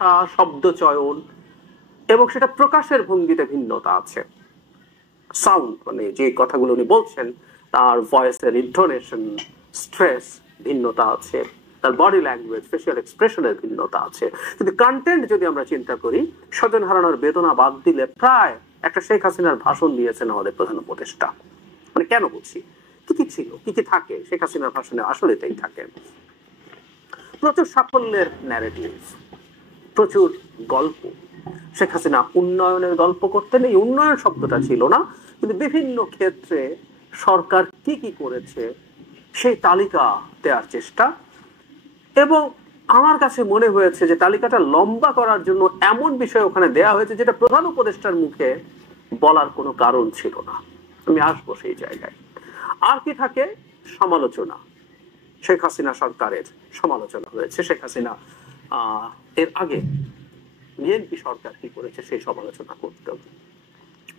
শব্দ চয়ন এবং সেটা প্রকাশের ভঙ্গিতে ভিন্নতা আছে। সাউন্ড মানে যে কথাগুলো উনি বলছেন তার ভয়েসের ইন্টোনেশন, স্ট্রেস ভিন্নতা আছে, তার বডি ল্যাঙ্গুয়েজ, ফেশিয়াল এক্সপ্রেশনের ভিন্নতা আছে। কিন্তু কন্টেন্ট যদি আমরা চিন্তা করি, স্বজন হারানোর বেদনা বাদ দিলে প্রায় একটা শেখ হাসিনার ভাষণ দিয়েছেন আমাদের প্রধান উপদেষ্টা। মানে কেন বলছি, কি কি ছিল, কি কি থাকে শেখ হাসিনার ভাষণে, আসলে তাই থাকে। প্রচুর সাফল্যের ন্যারেটিভ, প্রচুর গল্প। শেখ হাসিনা উন্নয়নের গল্প করতেন, এই উন্নয়ন শব্দটা ছিল না, কিন্তু বিভিন্ন ক্ষেত্রে সরকার কি কি করেছে সেই তালিকা দেওয়ার চেষ্টা। এবং আমার কাছে মনে হয়েছে যে তালিকাটা লম্বা করার জন্য এমন বিষয় ওখানে দেয়া হয়েছে যেটা প্রধান উপদেষ্টার মুখে বলার কোনো কারণ ছিল না। আমি আসবো সেই জায়গায়। আর কি থাকে, সমালোচনা। শেখ হাসিনা সরকারের সমালোচনা হয়েছে। শেখ হাসিনা এর আগে বিএনপি সরকার কি করেছে সেই সমালোচনা করতে হবে।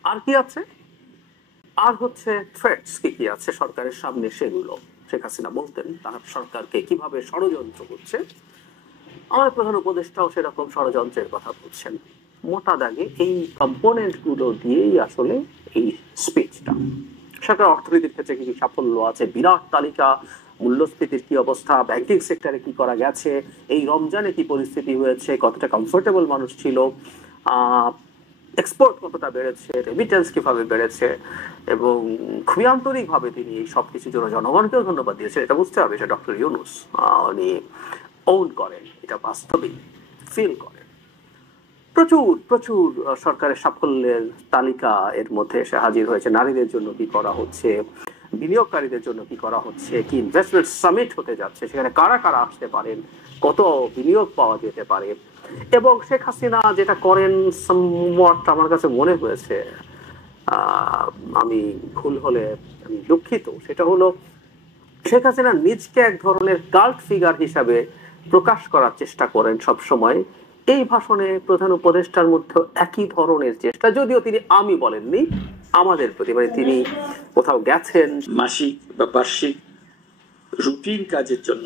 আর কি আছে, আর হচ্ছে থ্রেটস কি কি আছে সরকারের সামনে, সেগুলো শেখ হাসিনা বলতেন তার সরকারকে কিভাবে ষড়যন্ত্র করছে। আমাদের প্রধান উপদেষ্টাও সেরকম ষড়যন্ত্রের কথা বলছেন। মোটা দাগে এই কম্পোনেন্ট গুলো দিয়েই আসলে এই স্পিচটা। সরকার অর্থনীতির ক্ষেত্রে কি কি সাফল্য আছে, বিরাট তালিকা, মূল্যস্ফীতির কি অবস্থা, ব্যাংকিং সেক্টরে কি করা গেছে, এই রমজানে কি পরিস্থিতি হয়েছে, কতটা কমফোর্টেবল মানুষ ছিল, এক্সপোর্ট কতটা বেড়েছে, রেমিটেন্স কিভাবে বেড়েছে, এবং খুবই আন্তরিকভাবে তিনি এই সবকিছুর জন্য জনগণকেও ধন্যবাদ দিয়েছেন। এটা বুঝতে হবে, এটা ডক্টর ইউনূস উনি ওন করেন, এটা বাস্তবিক ফিল করেন। প্রচুর প্রচুর সরকারের সাফল্যের তালিকা এর মধ্যে এসে হাজির হয়েছে। নারীদের জন্য কি করা হচ্ছে, বিনিয়োগকারীদের জন্য কি করা হচ্ছে, কি ইনভেস্টমেন্ট সামিট হতে যাচ্ছে, সেখানে কারা কারা আসতে পারেন, কত বিনিয়োগ পাওয়া যেতে পারে। এবং শেখ হাসিনা যেটা করেন somewhat আমার কাছে মনে হয়েছে, আমি ভুল হলে আমি দুঃখিত, সেটা হলো শেখ হাসিনা নিজকে এক ধরনের কাল্ট ফিগার হিসাবে প্রকাশ করার চেষ্টা করেন সব সময়। এই ভাষণে প্রধান উপদেষ্টার মধ্যে একই ধরনের চেষ্টা, যদিও তিনি আমি বলেননি, আমাদের প্রতি, মানে তিনি কোথাও গেছেন মাসিক বা বার্ষিক রুটিন কাজের জন্য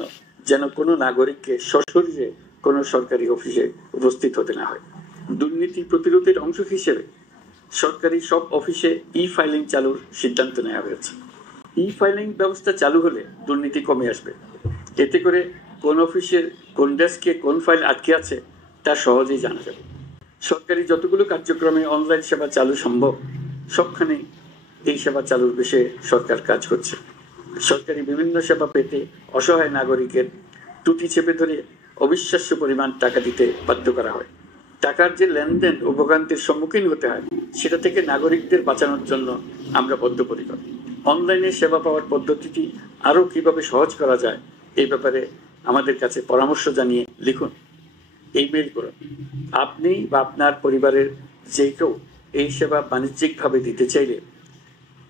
যেন কোনো নাগরিককে সশরীরে কোনো সরকারি অফিসে উপস্থিত হতে না হয়। দুর্নীতি প্রতিরোধের অংশ হিসেবে সরকারি সব অফিসে ই ফাইলিং চালুর সিদ্ধান্ত নেওয়া হয়েছে। ই ফাইলিং ব্যবস্থা চালু হলে দুর্নীতি কমে আসবে। এতে করে কোন অফিসের কোন ডেস্কে কোন ফাইল আটকে আছে তা সহজেই জানা যাবে। সরকারি যতগুলো কার্যক্রমে অনলাইন সেবা চালু সম্ভব সবখানে এই সেবা চালুর বিষয়ে সরকার কাজ করছে। সরকারি বিভিন্ন সেবা পেতে অসহায় নাগরিকের টুটি চেপে ধরে অবিশ্বাস্য পরিমাণ টাকা দিতে বাধ্য করা হয়। টাকার যে লেনদেন ও ভোগান্তির সম্মুখীন হতে হয় সেটা থেকে নাগরিকদের বাঁচানোর জন্য আমরা বদ্ধপরিকর। অনলাইনে সেবা পাওয়ার পদ্ধতিটি আরও কিভাবে সহজ করা যায় এই ব্যাপারে আমাদের কাছে পরামর্শ জানিয়ে লিখুন, ইমেইল করুন। আপনি বা আপনার পরিবারের যে কেউ এই সেবা বাণিজ্যিকভাবে দিতে চাইলে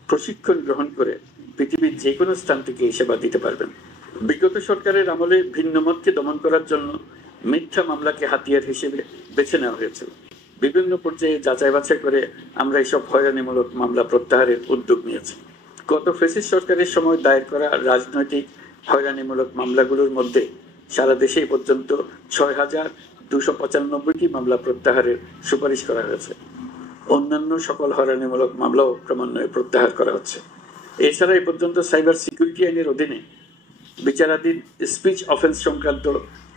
প্রশিক্ষণ গ্রহণ করে পৃথিবীর যে কোনো স্থান থেকে এই সেবা দিতে পারবেন। বিগত সরকারের আমলে ভিন্ন মতকে দমন করার জন্য মিথ্যা মামলাকে হাতিয়ার হিসেবে বেছে নেওয়া হয়েছিল। বিভিন্ন পর্যায়ে যাচাই বাছাই করে আমরা এইসব হয়রানিমূলক মামলা প্রত্যাহারের উদ্যোগ নিয়েছি। গত ফ্যাসিস্ট সরকারের সময় দায়ের করা রাজনৈতিক হয়রানিমূলক মামলাগুলোর মধ্যে সারা দেশে পর্যন্ত ৬,২৯৫টি মামলা প্রত্যাহারের সুপারিশ করা হয়েছে। অন্যান্য সকল হয়রানিমূলক মামলাও ক্রমান্বয়ে প্রত্যাহার করা হচ্ছে। এছাড়া এ পর্যন্ত সাইবার সিকিউরিটি আইনের অধীনে বিচারাধীন স্পিচ অফেন্স সংক্রান্ত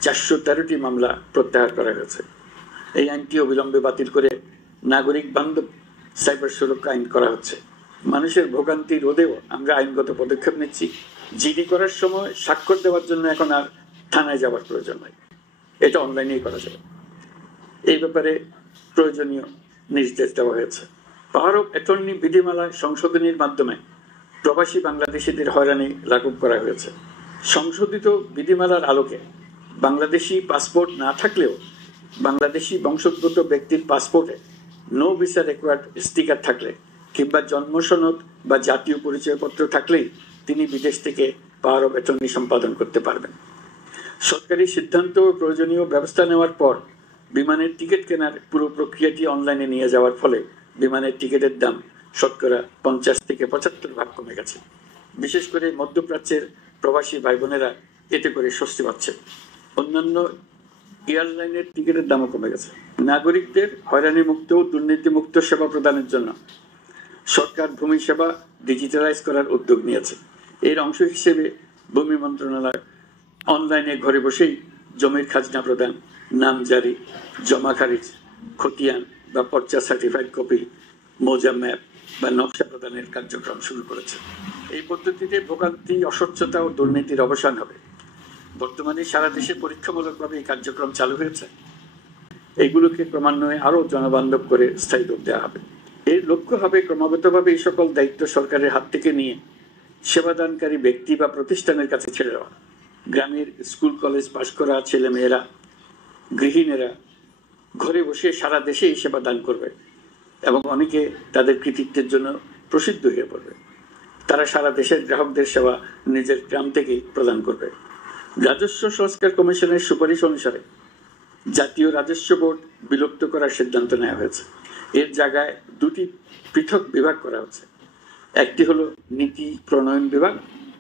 ৪১৩টি মামলা প্রত্যাহার করা হয়েছে। এই আইনটি অবিলম্বে বাতিল করে নাগরিক বান্ধব সাইবার সুরক্ষা আইন করা হচ্ছে। মানুষের ভোগান্তি রোধেও আমরা আইনগত পদক্ষেপ নিচ্ছি। জিডি করার সময় স্বাক্ষর দেওয়ার জন্য এখন আর থানায় যাওয়ার প্রয়োজন নাই, এটা অনলাইনেই করা যাবে। এই ব্যাপারে প্রয়োজনীয় নির্দেশ দেওয়া হয়েছে। পাওয়ার অফ অ্যাটর্নি বিধিমালা সংশোধনীর মাধ্যমে প্রবাসী বাংলাদেশিদের হয়রানি লাঘব করা হয়েছে। সংশোধিত বিধিমালার আলোকে বাংলাদেশি পাসপোর্ট না থাকলেও বাংলাদেশি বংশোদ্ভূত ব্যক্তির পাসপোর্টে নো ভিসা রিকোয়ার্ড স্টিকার থাকলে কিংবা জন্ম সনদ বা জাতীয় পরিচয়পত্র থাকলেই তিনি বিদেশ থেকে পাওয়ার অফ অ্যাটর্নি সম্পাদন করতে পারবেন। সরকারি সিদ্ধান্ত ও প্রয়োজনীয় ব্যবস্থা নেওয়ার পর বিমানের টিকিট কেনার পুরো প্রক্রিয়াটি অনলাইনে নিয়ে যাওয়ার ফলে বিমানের টিকিটের দাম শতকরা ৫০ থেকে ৭৫% কমে গেছে। বিশেষ করে মধ্যপ্রাচ্যের প্রবাসী ভাই বোনেরা এতে করে স্বস্তি পাচ্ছে। অন্যান্য এয়ারলাইনের টিকিটের দামও কমে গেছে। নাগরিকদের হয়রানি মুক্ত ও দুর্নীতি মুক্ত সেবা প্রদানের জন্য সরকার ভূমি সেবা ডিজিটালাইজ করার উদ্যোগ নিয়েছে। এর অংশ হিসেবে ভূমি মন্ত্রণালয় অনলাইনে ঘরে বসেই জমির খাজনা প্রদান, নাম জারি, জমা খারিজ, খতিয়ান বা পর্চা সার্টিফাইড কপি, মৌজা ম্যাপ বা নকশা প্রদানের কার্যক্রম শুরু করেছে। এই পদ্ধতিতে ভোগান্তি, অস্বচ্ছতা ও দুর্নীতির অবসান হবে। বর্তমানে সারা দেশে পরীক্ষামূলকভাবে এই কার্যক্রম চালু হয়েছে। এইগুলোকে ক্রমান্বয়ে আরো জনবান্ধব করে স্থায়ী রূপ দেওয়া হবে। এর লক্ষ্য হবে ক্রমাগতভাবে এই সকল দায়িত্ব সরকারের হাত থেকে নিয়ে সেবাদানকারী ব্যক্তি বা প্রতিষ্ঠানের কাছে ছেড়ে দেওয়া। গ্রামের স্কুল কলেজ পাশ করা ছেলে মেয়েরা, গৃহিণীরা ঘরে বসে সারা দেশে এই সেবা দান করবে এবং অনেকে তাদের কৃতিত্বের জন্য প্রসিদ্ধ হয়ে পড়বে। তারা সারা দেশের গ্রাহকদের সেবা নিজের গ্রাম থেকেই প্রদান করবে। রাজস্ব সংস্কার কমিশনের সুপারিশ অনুসারে জাতীয় রাজস্ব বোর্ড বিলুপ্ত করার সিদ্ধান্ত নেওয়া হয়েছে। এর জায়গায় দুটি পৃথক বিভাগ করা হচ্ছে। একটি হলো নীতি প্রণয়ন বিভাগ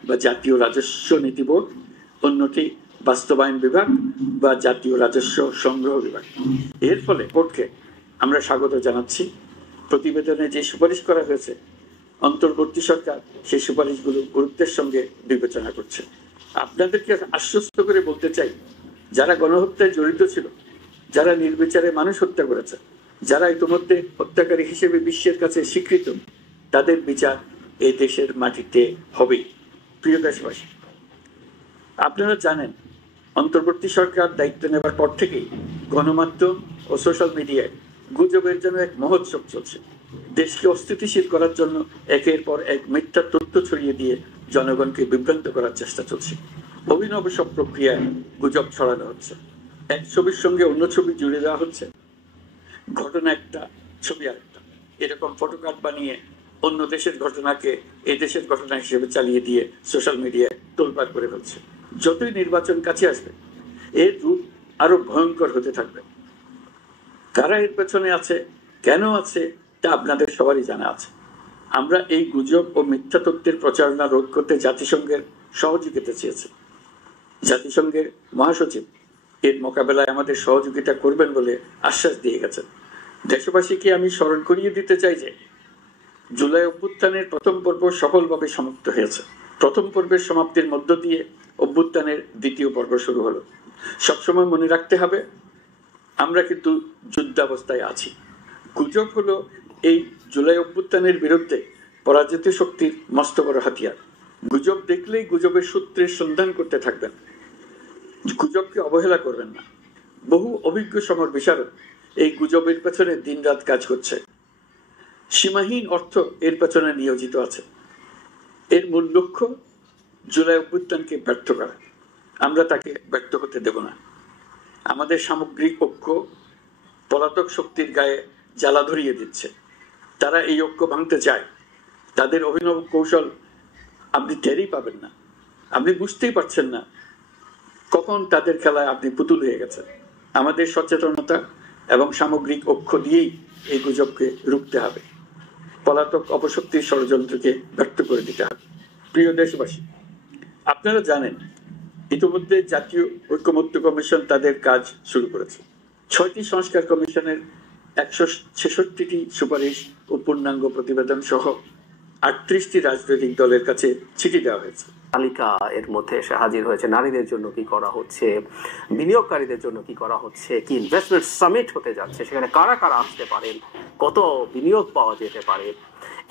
বা জাতীয় রাজস্ব নীতি বোর্ড, অন্যটি বাস্তবায়ন বিভাগ বা জাতীয় রাজস্ব সংগ্রহ বিভাগ। এর ফলে বোর্ডকে আমরা স্বাগত জানাচ্ছি। প্রতিবেদনে যে সুপারিশ করা হয়েছে, অন্তর্বর্তী সরকার সেই সুপারিশগুলো গুরুত্বের সঙ্গে বিবেচনা করছে। আপনাদেরকে আশ্বস্ত করে বলতে চাই, যারা গণহত্যায় জড়িত ছিল, যারা নির্বিচারে মানুষ হত্যা করেছে, যারা ইতিমধ্যে হত্যাকারী হিসেবে বিশ্বের কাছে স্বীকৃত, তাদের বিচার এই দেশের মাটিতে হবেই। প্রিয় দেশবাসী, আপনারা জানেন অন্তর্বর্তী সরকার দায়িত্ব নেবার পর থেকেই গণমাধ্যম ও সোশ্যাল মিডিয়ায় গুজবের জন্য এক মহোৎসব চলছে। দেশকে অস্থিতিশীল করার জন্য একের পর এক মিথ্যা তথ্য ছড়িয়ে দিয়ে জনগণকে বিভ্রান্ত করার চেষ্টা চলছে। অভিনব সব প্রক্রিয়ায় গুজব ছড়ানো হচ্ছে। এক ছবির সঙ্গে অন্য ছবি জুড়ে দেওয়া হচ্ছে, ঘটনা একটা, ছবি আরেকটা। এরকম ফটোকার্ড বানিয়ে অন্য দেশের ঘটনাকে এই দেশের ঘটনা হিসেবে চালিয়ে দিয়ে সোশ্যাল মিডিয়ায় তোলপাড় করে ফেলছে। যতই নির্বাচন কাছে আসবে, এর রূপ আরো ভয়ঙ্কর হতে থাকবে। কারা এর পেছনে আছে, কেন আছে, তা আপনাদের সবারই জানা আছে। আমরা এই গুজব ও মিথ্যা তথ্যের প্রচারণা রোধ করতে জাতিসংঘের সহযোগিতা চেয়েছি। জাতিসংঘের মহাসচিব এর মোকাবেলায় আমাদের সহযোগিতা করবেন বলে আশ্বাস দিয়ে গেছেন। দেশবাসীকে আমি স্মরণ করিয়ে দিতে চাই যে জুলাই অভ্যুত্থানের প্রথম পর্ব সফলভাবে সমাপ্ত হয়েছে। প্রথম পর্বের সমাপ্তির মধ্য দিয়ে অভ্যুত্থানের দ্বিতীয় পর্ব শুরু হলো। সবসময় মনে রাখতে হবে, আমরা কিন্তু যুদ্ধাবস্থায় আছি। গুজব হলো এই জুলাই অভ্যুত্থানের বিরুদ্ধে পরাজিত শক্তির মস্ত বড় হাতিয়ার। গুজব দেখলেই গুজবের সূত্রের সন্ধান করতে থাকবেন, গুজবকে অবহেলা করবেন না। বহু অভিজ্ঞ সমর বিশারদ এই গুজবের পেছনে দিনরাত কাজ করছে। সীমাহীন অর্থ এর পেছনে নিয়োজিত আছে। এর মূল লক্ষ্য জুলাই অভ্যুত্থানকে ব্যর্থ করা। আমরা তাকে ব্যর্থ হতে দেব না। আমাদের সামগ্রিক ঐক্য পলাতক শক্তির গায়ে জ্বালা ধরিয়ে দিচ্ছে। তারা এই ঐক্য ভাঙতে চায়। তাদের অভিনব কৌশল আপনি টেরই পাবেন না, আপনি বুঝতেই পারছেন না কখন তাদের খেলায় আপনি পুতুল হয়ে গেছেন। আমাদের সচেতনতা এবং সামগ্রিক ঐক্য দিয়েই এই গুজবকে রুখতে হবে, পলাতক অপশক্তির ষড়যন্ত্রকে ব্যর্থ করে দিতে হবে। প্রিয় দেশবাসী, আপনারা জানেন ইতিমধ্যে জাতীয় ঐক্যমত্য কমিশন তাদের কাজ শুরু করেছে। 6টি সংস্কার কমিশনের 166টি সুপারিশ ও পূর্ণাঙ্গ প্রতিবেদন সহ 38টি রাজনৈতিক দলের কাছে চিঠি দেওয়া হয়েছে। তালিকা এর মধ্যে এসে হাজির হয়েছে। নারীদের জন্য কি করা হচ্ছে, বিনিয়োগকারীদের জন্য কি করা হচ্ছে, কি ইনভেস্টমেন্ট সামিট হতে যাচ্ছে, সেখানে কারা কারা আসতে পারেন, কত বিনিয়োগ পাওয়া যেতে পারে।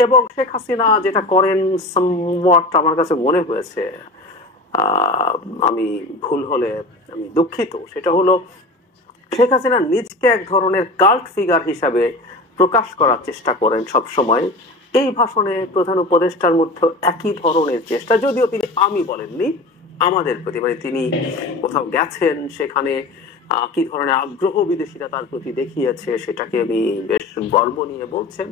এবং শেখ হাসিনা যেটা করেন সামওয়াট আমার কাছে মনে হয়েছে, আমি ভুল হলে আমি দুঃখিত, সেটা হলো শেখ হাসিনা নিজকে এক ধরনের কাল্ট ফিগার হিসাবে প্রকাশ করার চেষ্টা করেন সব সময়। এই ভাষণে প্রধান উপদেষ্টার মধ্যে একই ধরনের চেষ্টা, যদিও তিনি আমি বলেননি, আমাদের প্রতি, মানে তিনি কোথাও গেছেন, সেখানে কি ধরনের আগ্রহ বিদেশিরা তার প্রতি দেখিয়েছে সেটাকে আমি বেশ গর্ব নিয়ে বলছেন।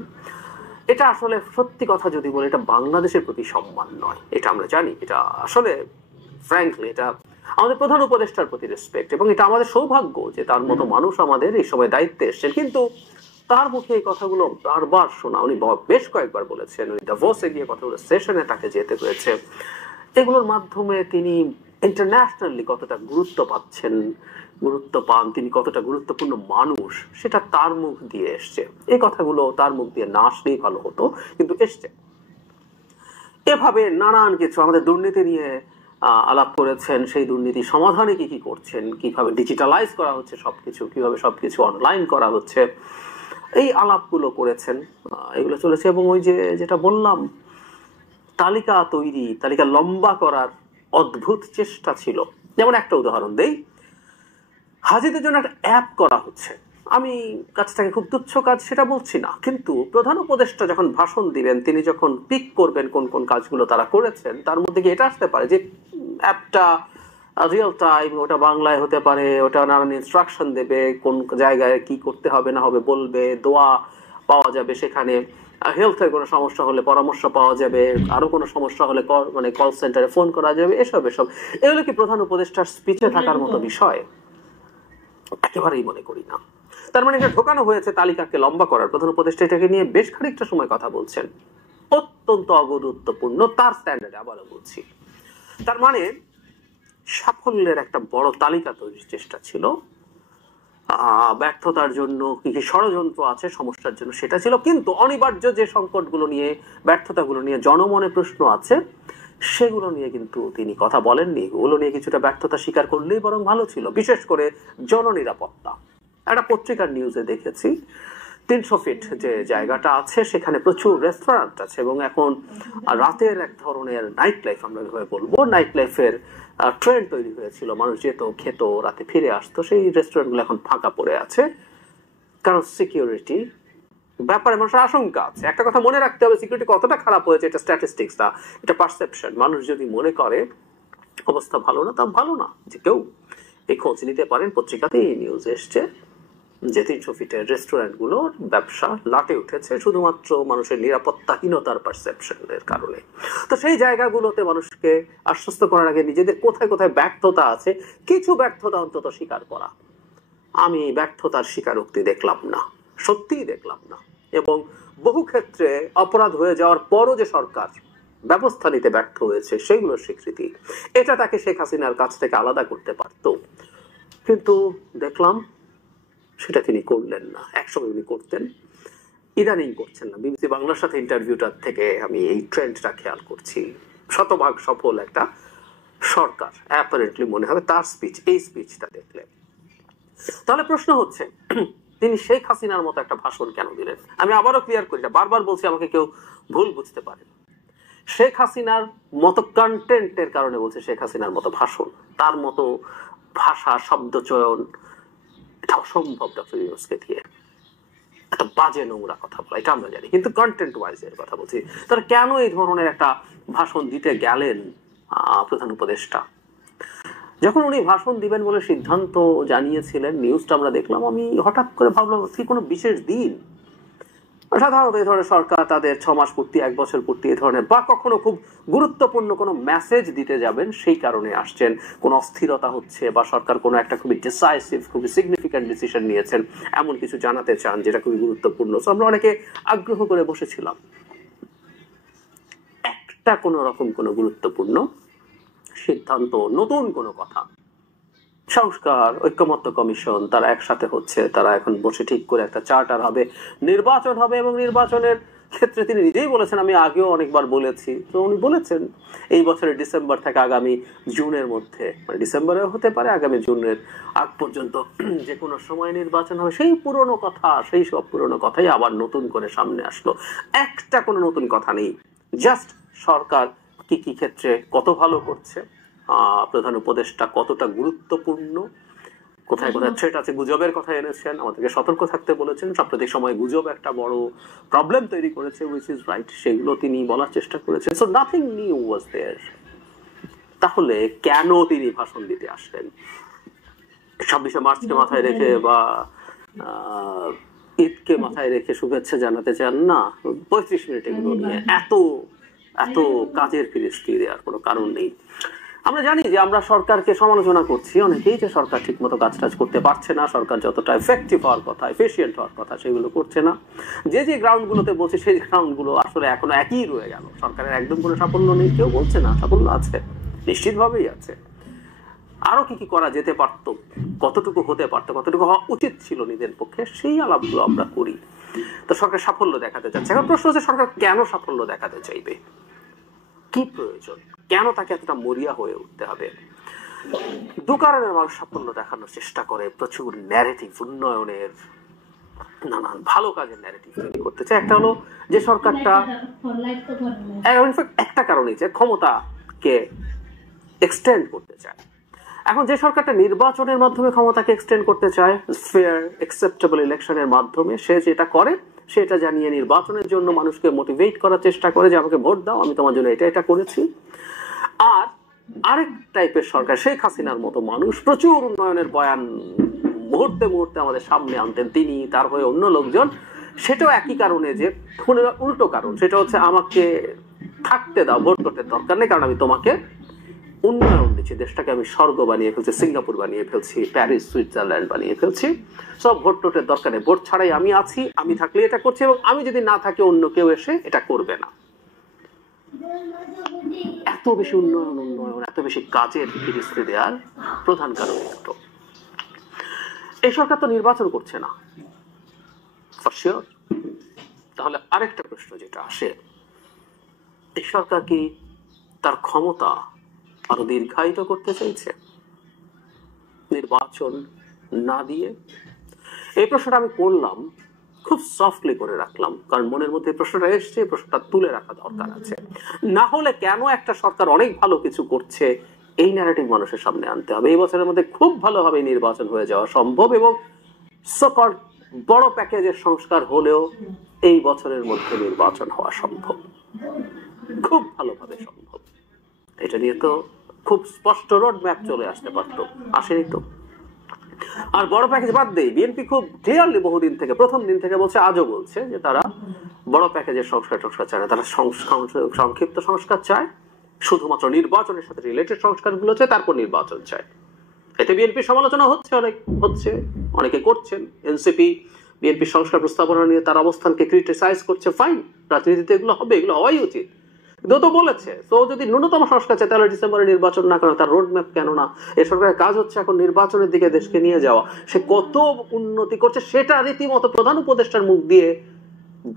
এটা আসলে সত্যি কথা যদি বলি, এটা বাংলাদেশের প্রতি সম্মান নয়, এটা আমরা জানি। এটা আসলে ফ্র্যাঙ্কলি এটা আমাদের প্রধান উপদেষ্টার প্রতি রেসপেক্ট, এবং এটা আমাদের সৌভাগ্য যে তার মতো মানুষ আমাদের এই সময় দায়িত্বে এসছেন। কিন্তু তার মুখে এই কথাগুলো বারবার শোনা, উনি বেশ কয়েকবার বলেছেন, উনি ডাভোসে গিয়ে কথাগুলো সেশনে তাকে যেতে হয়েছে, এগুলোর মাধ্যমে তিনি ইন্টারন্যাশনালি কতটা গুরুত্ব পান, তিনি কতটা গুরুত্বপূর্ণ মানুষ, সেটা তার মুখ দিয়ে এসছে। এই কথাগুলো তার মুখ দিয়ে না আসলেই ভালো হতো, কিন্তু এসছে। এভাবে নানান কিছু আমাদের দুর্নীতি নিয়ে আলাপ করেছেন, সেই দুর্নীতি সমাধানে কি কি করছেন, কিভাবে ডিজিটালাইজ করা হচ্ছে সবকিছু, কিভাবে সবকিছু অনলাইন করা হচ্ছে, এই আলাপগুলো করেছেন। এগুলো চলেছে। এবং ওই যে যেটা বললাম, তালিকা লম্বা করার অদ্ভুত চেষ্টা ছিল। যেমন একটা উদাহরণ দেই, হাজিদের জন্য একটা অ্যাপ করা হচ্ছে। আমি কাজটাকে খুব তুচ্ছ কাজ সেটা বলছি না, কিন্তু প্রধান উপদেষ্টা যখন ভাষণ দিবেন, তিনি যখন পিক করবেন কোন কোন কাজগুলো তারা করেছেন, তার মধ্যে কি এটা আসতে পারে যে অ্যাপটা রিয়েল টাইম, ওটা বাংলায় হতে পারে, ওটা নানান ইনস্ট্রাকশন দেবে, কোন জায়গায় কি করতে হবে না হবে বলবে, দোয়া পাওয়া যাবে সেখানে, হেলথের কোনো সমস্যা হলে পরামর্শ পাওয়া যাবে, আরো কোনো সমস্যা হলে কল সেন্টারে ফোন করা যাবে, এসব এগুলো কি প্রধান উপদেষ্টার স্পিচে থাকার মতো বিষয়? একেবারেই মনে করি না। তার মানে এটা ঢোকানো হয়েছে তালিকাকে লম্বা করার। প্রধান উপদেষ্টা এটাকে নিয়ে বেশ খানিকটা সময় কথা বলছেন, অত্যন্ত অগুরুত্বপূর্ণ তার স্ট্যান্ডার্ডে, আবারও বলছি। তার মানে সাফল্যের একটা বড় তালিকা তৈরির চেষ্টা ছিল, ব্যর্থতার জন্য কি কি ষড়যন্ত্র আছে, সমস্যার জন্য সেটা ছিল, কিন্তু অনিবার্য যে সংকটগুলো নিয়ে, ব্যর্থতাগুলো নিয়ে জনমনে প্রশ্ন আছে, সেগুলো নিয়ে কিন্তু তিনি কথা বলেননি। ওগুলো নিয়ে কিছুটা ব্যর্থতা স্বীকার করলেই বরং ভালো ছিল। বিশেষ করে জননিরাপত্তা। একটা পত্রিকার নিউজে দেখেছি 300 ফিট যে জায়গাটা আছে সেখানে প্রচুর রেস্টুরেন্ট আছে, এবং এখন রাতের এক ধরনের নাইট লাইফ, আমরা এভাবে বলবো, নাইট লাইফের ট্রেন্ড তৈরি হয়েছিল। মানুষ যেত, খেত, রাতে ফিরে আসতো। সেই রেস্টুরেন্টগুলো এখন ফাঁকা পড়ে আছে, কারণ সিকিউরিটি ব্যাপারে মানুষের আশঙ্কা আছে। একটা কথা মনে রাখতে হবে, সিকিউরিটি কতটা খারাপ হয়েছে এটা স্ট্যাটিস্টিক্স না, এটা পারসেপশন। মানুষ যদি মনে করে অবস্থা ভালো না, তা ভালো না। যে কেউ এই খোঁজ নিতে পারেন, পত্রিকাতেই নিউজ এসছে যে 300 ফিটের রেস্টুরেন্ট গুলোর ব্যবসা লাটে উঠেছে শুধুমাত্র মানুষের নিরাপত্তাহীনতার পারসেপশনের কারণে। তো সেই জায়গাগুলোতে মানুষকে আশ্বস্ত করার আগে নিজেদের কোথায় কোথায় ব্যর্থতা আছে, কিছু ব্যর্থতা অন্তত স্বীকার করা। আমি ব্যর্থতার স্বীকারোক্তি দেখলাম না, সত্যিই দেখলাম না। এবং বহু ক্ষেত্রে অপরাধ হয়ে যাওয়ার পরও যে সরকার ব্যবস্থা নিতে ব্যর্থ হয়েছে, সেগুলোর স্বীকৃতি। এটা তাকে শেখ হাসিনার কাছ থেকে আলাদা করতে পারত, কিন্তু দেখলাম সেটা তিনি করলেন না। একসময় উনি করতেন, ইদানিং করছেন না। বিবিসি বাংলার সাথে ইন্টারভিউটার থেকে আমি এই ট্রেন্ডটা খেয়াল করছি। শতভাগ সফল একটা সরকার অ্যাপারেন্টলি মনে হবে তার স্পিচ, এই স্পিচটা দেখলে। তাহলে প্রশ্ন হচ্ছে, তিনি শেখ হাসিনার মতো একটা ভাষণ কেন দিলেন? আমি আবারও ক্লিয়ার করি, বারবার বলছি, আমাকে কেউ ভুল বুঝতে পারেন। শেখ হাসিনার মতো কন্টেন্টের কারণে বলছে শেখ হাসিনার মতো ভাষণ, তার মতো ভাষা, শব্দ চয়ন, এটা অসম্ভব ডক্টর ইউনূসকে দিয়ে। একটা বাজে নোংরা কথা বলা, এটা আমরা জানি, কিন্তু কন্টেন্ট ওয়াইজ এর কথা বলছি। তারা কেন এই ধরনের একটা ভাষণ দিতে গেলেন প্রধান উপদেষ্টা? যখন উনি ভাষণ দিবেন বলে সিদ্ধান্ত জানিয়েছিলেন, নিউজটা আমরা দেখলাম, আমি হঠাৎ করে ভাবলাম কি কোনো বিশেষ দিন? সাধারণত এই ধরনের সরকার তাদের 6 মাস পূর্তি, 1 বছর পূর্তি এই ধরনের, বা কখনো খুব গুরুত্বপূর্ণ কোনো মেসেজ দিতে যাবেন সেই কারণে আসছেন, কোনো অস্থিরতা হচ্ছে বা সরকার কোনো একটা খুবই ডিসাইসিভ, খুবই সিগনিফিক্যান্ট ডিসিশন নিয়েছেন, এমন কিছু জানাতে চান যেটা খুবই গুরুত্বপূর্ণ। তো আমরা অনেকে আগ্রহ করে বসেছিলাম। একটা কোনো রকম কোনো গুরুত্বপূর্ণ সিদ্ধান্ত, নতুন কোনো কথা, সংস্কার, ঐক্যমত্য কমিশন, তারা একসাথে হচ্ছে, তারা এখন বসে ঠিক করে একটা চার্টার হবে, নির্বাচন হবে, এবং নির্বাচনের ক্ষেত্রে তিনি নিজেই বলেছেন, আমি আগেও অনেকবার বলেছি, তো উনি বলেছেন এই বছরের ডিসেম্বর থেকে আগামী জুনের মধ্যে, মানে ডিসেম্বরেও হতে পারে, আগামী জুনের আগ পর্যন্ত যে কোনো সময় নির্বাচন হবে। সেই পুরনো কথা, সেই সব পুরনো কথাই আবার নতুন করে সামনে আসলো। একটা কোনো নতুন কথা নেই, জাস্ট সরকার কি কি ক্ষেত্রে কত ভালো করছে, প্রধান উপদেষ্টা কতটা গুরুত্বপূর্ণ, কোথায় কোথায় থ্রেট আছে, গুজবের কথা এনেছেন, আমাদেরকে সতর্ক থাকতে বলেছেন। সাম্প্রতিক সময় গুজব একটা বড় প্রবলেম তৈরি করেছে, উইচ ইজ রাইট, সেগুলো তিনি বলার চেষ্টা করেছেন। সো নাথিং নিউ ওয়াজ দেয়ার। তাহলে কেন তিনি ভাষণ দিতে আসলেন? 26শে মার্চকে মাথায় রেখে বা ঈদকে মাথায় রেখে শুভেচ্ছা জানাতে চান না? 35 মিনিট এগুলো নিয়ে এত এত কাজের ফিরিস্তি দেওয়ার কোনো কারণ নেই। আমরা জানি যে আমরা সরকারকে সমালোচনা করছি অনেকেই, যে সরকার ঠিক মতো কাজ টাজ করতে পারছে না, সরকার যতটা এফেক্টিভ হওয়ার কথা, এফিশিয়েন্ট হওয়ার কথা, সেগুলো করছে না। যে যে গ্রাউন্ডগুলোতে বলছে সেই গ্রাউন্ডগুলো আসলে এখনো একই রয়ে গেল। সরকারের একদম কোনো সাফল্য নেই কেউ বলছে না, সাফল্য আছে, নিশ্চিতভাবেই আছে। আরো কি কি করা যেতে পারতো, কতটুকু হতে পারতো, কতটুকু হওয়া উচিত ছিল নিজের পক্ষে, সেই আলাপগুলো আমরা করি। তো সরকার সাফল্য দেখাতে যাচ্ছে। এখন প্রশ্ন হচ্ছে সরকার কেন সাফল্য দেখাতে চাইবে, কি প্রয়োজন, কেন তাকে এতটা মরিয়া হয়ে উঠতে হবে? দু কারণে মানুষ সাফল্য দেখানোর চেষ্টা করে। প্রচুর ন্যারেটিভ, উন্নয়নের নানান ভালো কাজের ন্যারেটিভ তৈরি করতে চায়। একটা হলো যে সরকারটা একটা কারণেই যে ক্ষমতাকে এক্সটেন্ড করতে চায়। এখন যে সরকারটা নির্বাচনের মাধ্যমে ক্ষমতাকে এক্সটেন্ড করতে চায়, ফেয়ার অ্যাকসেপ্টেবল ইলেকশনের মাধ্যমে, সে যেটা করে সেটা জানিয়ে নির্বাচনের জন্য মানুষকে মোটিভেট করার চেষ্টা করে যে আমাকে ভোট দাও, আমি তোমার জন্য এটা এটা করেছি। আর আরেক টাইপের সরকার, শেখ হাসিনার মতো মানুষ প্রচুর উন্নয়নের বয়ান মুহূর্তে মুহূর্তে আমাদের সামনে আনতেন, তিনি তার হয়ে অন্য লোকজন, সেটাও একই কারণে, যে উল্টো কারণ, সেটা হচ্ছে আমাকে থাকতে দাও, ভোট করতে দরকার নেই, কারণ আমি তোমাকে উন্নয়ন দিচ্ছি, দেশটাকে আমি স্বর্গ বানিয়ে ফেলছি, সিঙ্গাপুর বানিয়ে ফেলছি, প্যারিস, সুইজারল্যান্ড বানিয়ে ফেলছি, সব ভোট টোটের দরকার নেই, ভোট ছাড়াই আমি আছি, আমি থাকলে এটা করছি, এবং আমি যদি না থাকি অন্য কেউ এসে এটা করবে না। এত বেশি উন্নয়ন, এত বেশি কাজের ফিরিস্তি দেওয়ার প্রধান কারণ একটু, এই সরকার তো নির্বাচন করছে না ফর শিওর। তাহলে আরেকটা প্রশ্ন যেটা আসে, এই সরকার কি তার ক্ষমতা আরো দীর্ঘায়িত করতে চাইছে নির্বাচন না দিয়ে? এই প্রশ্নটা আমি করলাম, খুব সফটলি করে রাখলাম, কারণ মনের মধ্যে প্রশ্নটা এসছে, প্রশ্নটা তুলে রাখা দরকার আছে। না হলে কেন একটা সরকার অনেক ভালো কিছু করছে এই ন্যারেটিভ মানুষের সামনে আনতে হবে? এই বছরের মধ্যে খুব ভালোভাবে নির্বাচন হয়ে যাওয়া সম্ভব, এবং সকল বড় প্যাকেজের সংস্কার হলেও এই বছরের মধ্যে নির্বাচন হওয়া সম্ভব, খুব ভালোভাবে সম্ভব। এটা নিয়ে তো খুব স্পষ্ট রোড ম্যাপ চলে আসতে পারতো, আসেনি তো। আর বড় প্যাকেজ বাদ দেই, বিএনপি খুব ক্লিয়ারলি বহুদিন থেকে, প্রথম দিন থেকে বলছে, আজও বলছে, যে তারা বড় প্যাকেজের সংস্কার চায় না, তারা সংক্ষিপ্ত সংস্কার চায়, শুধুমাত্র নির্বাচনের সাথে রিলেটেড সংস্কারগুলো চায়, তারপর নির্বাচন চায়। এতে বিএনপির সমালোচনা হচ্ছে, অনেকে করছেন। এনসিপি বিএনপির সংস্কার প্রস্তাবনা নিয়ে তার অবস্থানকে ক্রিটিসাইজ করছে, ফাইন, রাজনীতিতে এগুলো হবে, এগুলো হওয়াই উচিত। তো বলেছে, তো যদি ন্যূনতম সংস্কার চায় তাহলে ডিসেম্বরে নির্বাচন না করে, তার রোড ম্যাপ কেন না? এই সরকারের কাজ হচ্ছে এখন নির্বাচনের দিকে দেশকে নিয়ে যাওয়া। সে কত উন্নতি করছে সেটা রীতিমতো প্রধান উপদেষ্টার মুখ দিয়ে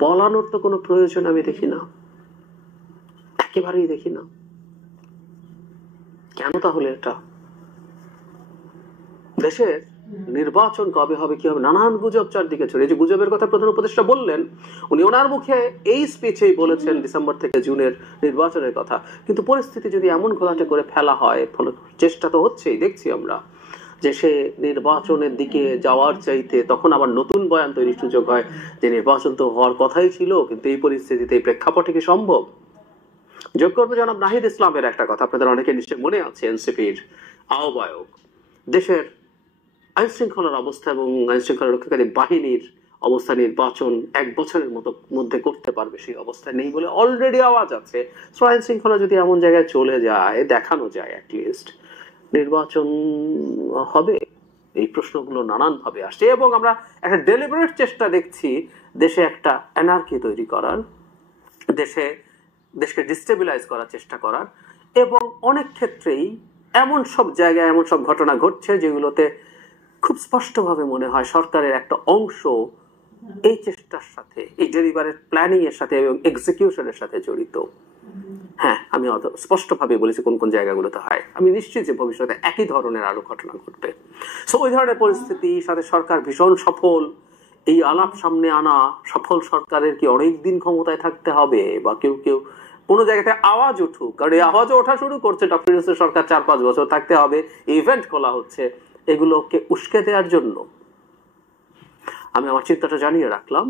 বলানোর তো কোনো প্রয়োজন আমি দেখি না, একেবারেই দেখি না। কেন তাহলে এটা? দেশের নির্বাচন কবে হবে, কি হবে, নানান গুজব চারদিকে ছড়িয়ে। যে গুজবের কথা প্রধান উপদেষ্টা বললেন, উনি ওনার মুখে এই স্পিচেই বলেছেন ডিসেম্বর থেকে জুনের নির্বাচনের কথা, কিন্তু পরিস্থিতি যদি এমন ঘোলাটে করে ফেলা হয়, ফলে চেষ্টা তো হচ্ছেই, দেখছি আমরা, যে সে নির্বাচনের দিকে যাওয়ার চাইতে তখন আবার নতুন বয়ান তৈরির সুযোগ হয়, যে নির্বাচন তো হওয়ার কথাই ছিল, কিন্তু এই পরিস্থিতিতে, এই প্রেক্ষাপটে কি সম্ভব? যোগ করবো জনাব নাহিদ ইসলামের একটা কথা, আপনাদের অনেকে নিশ্চয় মনে আছে, এনসিপির আহ্বায়ক, দেশের আইন শৃঙ্খলার অবস্থা এবং আইন শৃঙ্খলা রক্ষাকারী বাহিনীর অবস্থা নির্বাচন 1 বছরের মধ্যে করতে পারবে সেই অবস্থা নেই বলে অলরেডি আওয়াজ আছে। সো আইন শৃঙ্খলা যদি এমন জায়গায় চলে যায়, দেখানো যায় অ্যাটলিস্ট নির্বাচন হবে, এই প্রশ্নগুলো নানান ভাবে আসছে। এবং আমরা একটা ডেলিবারেট চেষ্টা দেখছি দেশে একটা অ্যানার্কি তৈরি করার, দেশকে ডিস্টেবিলাইজ করার চেষ্টা করার, এবং অনেক ক্ষেত্রেই এমন সব জায়গায় এমন সব ঘটনা ঘটছে যেগুলোতে খুব স্পষ্টভাবে মনে হয় সরকারের একটা অংশ এই চেষ্টার সাথে, এই ডেলিভারের প্ল্যানিং এর সাথে এবং এক্সিকিউশনের সাথে জড়িত। হ্যাঁ, আমি স্পষ্টভাবে বলেছি কোন কোন জায়গাগুলোতে হয়। আমি নিশ্চিত যে ভবিষ্যতে একই ধরনের আরো ঘটনা ঘটবে। সো ওই ধরনের পরিস্থিতির সাথে সরকার ভীষণ সফল, এই আলাপ সামনে আনা, সফল সরকারের কি অনেকদিন ক্ষমতায় থাকতে হবে, বা কেউ কোনো জায়গাতে আওয়াজ উঠুক, কারণ এই আওয়াজও ওঠা শুরু করছে, ডক্টর ইউনূসের সরকার 4-5 বছর থাকতে হবে, ইভেন্ট খোলা হচ্ছে, এগুলোকে উস্কে দেওয়ার জন্য। আমি আমার চিন্তাটা জানিয়ে রাখলাম।